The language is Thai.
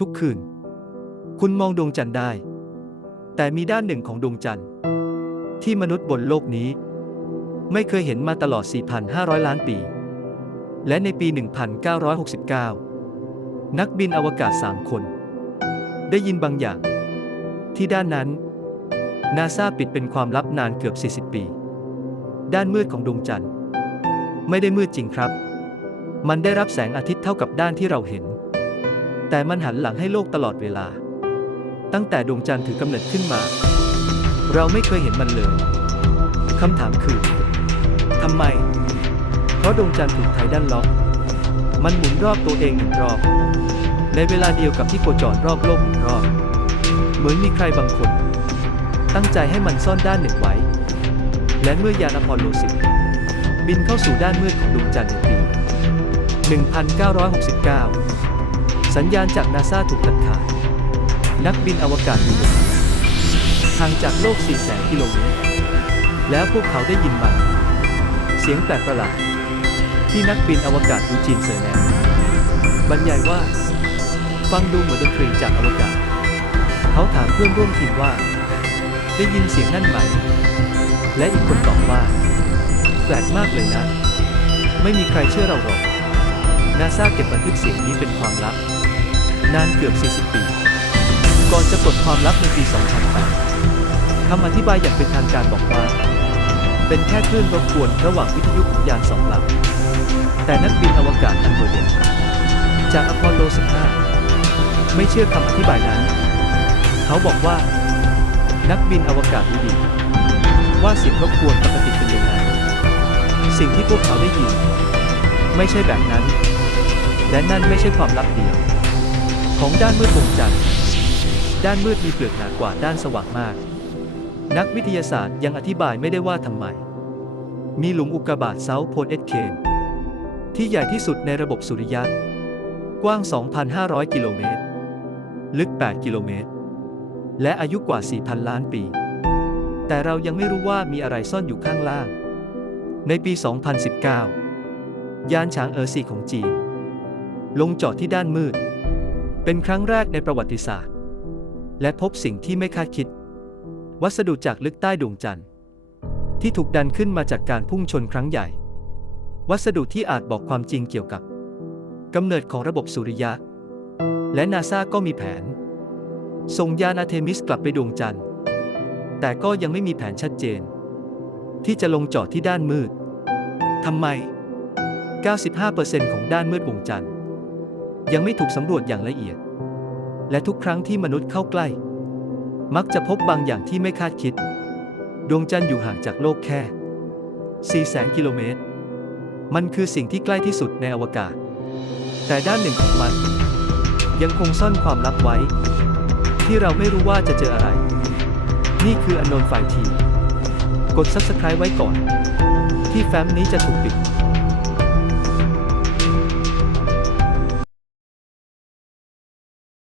ทุกคืนคุณมองดวงจันทร์ได้แต่มีด้านหนึ่งของดวงจันทร์ที่มนุษย์บนโลกนี้ไม่เคยเห็นมาตลอด 4,500 ล้านปีและในปี 1969 นักบินอวกาศ 3 คนได้ยินบางอย่างที่ด้านนั้นนาซาปิดเป็นความลับนานเกือบ 40 ปีด้านมืดของดวงจันทร์ไม่ได้มืดจริงครับมันได้รับแสงอาทิตย์เท่ากับด้านที่เราเห็นแต่มันหันหลังให้โลกตลอดเวลาตั้งแต่ดวงจันทร์ถือกำเนิดขึ้นมาเราไม่เคยเห็นมันเลยคำถามคือทำไมเพราะดวงจันทร์ถูกไทดัลล็อกมันหมุนรอบตัวเอง1 รอบในเวลาเดียวกับที่โคจรรอบโลก1 รอบเหมือนมีใครบางคนตั้งใจให้มันซ่อนด้านหนึ่งไว้และเมื่อยานอพอลโล 10 บินเข้าสู่ด้านมืดของดวงจันทร์ในปี 1969 สัญญาณจากนาซาถูกตัดขาดนักบินอวกาศอยู่บนห่างจากโลก 400,000 กิโลเมตรแล้วพวกเขาได้ยินมันเสียงแปลกประหลาดที่นักบินอวกาศยูจีนเซอร์แนนบรรยายว่าฟังดูเหมือนดนตรีจากอวกาศเขาถามเพื่อนร่วมทีมว่าได้ยินเสียงนั่นไหมและอีกคนตอบว่าแปลกมากเลยนะไม่มีใครเชื่อเราหรอกนาซาเก็บบันทึกเสียงนี้เป็นความลับนานเกือบ 40 ปีก่อนจะปลดความลับในปี 2008 คำอธิบายอย่างเป็นทางการบอกว่าเป็นแค่คลื่นรบกวนระหว่างวิทยุของยาน2 ลำแต่นักบินอวกาศอันโดดเด่นจากอพอลโล 15 ไม่เชื่อคำอธิบายนั้นเขาบอกว่านักบินอวกาศรู้ดีว่าเสียงรบกวนปกติเป็นยังไงสิ่งที่พวกเขาได้ยินไม่ใช่แบบนั้นและนั่นไม่ใช่ความลับเดียวของด้านมืดดวงจันทร์ด้านมืดมีเปลือกหนากว่าด้านสว่างมากนักวิทยาศาสตร์ยังอธิบายไม่ได้ว่าทำไมมีหลุมอุกกาบาตเซาท์โพลเอสเคนที่ใหญ่ที่สุดในระบบสุริยะกว้าง 2,500 กิโลเมตรลึก 8 กิโลเมตรและอายุกว่า 4,000 ล้านปีแต่เรายังไม่รู้ว่ามีอะไรซ่อนอยู่ข้างล่างในปี 2019 ยานฉางเอ๋อ4ของจีนลงจอดที่ด้านมืดเป็นครั้งแรกในประวัติศาสตร์และพบสิ่งที่ไม่คาดคิดวัสดุจากลึกใต้ดวงจันทร์ที่ถูกดันขึ้นมาจากการพุ่งชนครั้งใหญ่วัสดุที่อาจบอกความจริงเกี่ยวกับกำเนิดของระบบสุริยะและนาซาก็มีแผนส่งยานอาร์เทมิสกลับไปดวงจันทร์แต่ก็ยังไม่มีแผนชัดเจนที่จะลงจอดที่ด้านมืดทำไม 95% ของด้านมืดดวงจันทร์ยังไม่ถูกสำรวจอย่างละเอียดและทุกครั้งที่มนุษย์เข้าใกล้มักจะพบบางอย่างที่ไม่คาดคิดดวงจันทร์อยู่ห่างจากโลกแค่ 400,000 กิโลเมตรมันคือสิ่งที่ใกล้ที่สุดในอวกาศแต่ด้านหนึ่งของมันยังคงซ่อนความลับไว้ที่เราไม่รู้ว่าจะเจออะไรนี่คือ Unknown File ทีกด Subscribe ไว้ก่อนที่แฟ้มนี้จะถูกปิด